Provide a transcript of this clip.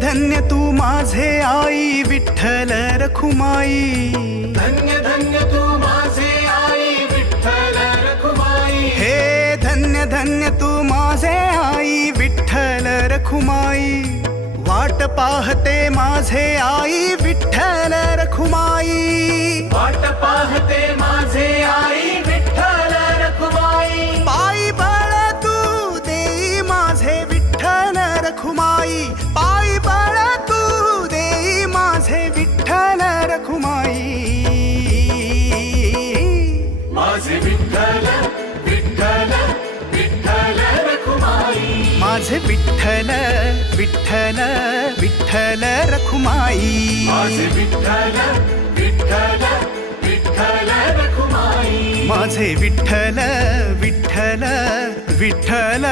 धन्य तू माझे आई विठ्ठल रखुमाई, धन्य धन्य तू माझे आई विठ्ठल रखुमाई, हे धन्य धन्य तू माझे आई विठ्ठल रखुमाई, वाट पाहते माझे आई विठ्ठल रखुमाई, वाट पाहते माझे आई विठ्ठल रखुमाई, पायी बळ तू देई माझे विठ्ठल रखुमाई, पायी बळ तू देई माझे विठ्ठल रखुमाई, माझे विठ्ठल विठ्ठल विठ्ठल रखुमाई, माझे विठ्ठल विठ्ठल विठ्ठल रखुमाई, माझे विठ्ठल विठ्ठल विठ्ठल रखुमाई, माझे विठ्ठल विठ्ठल विठ्ठल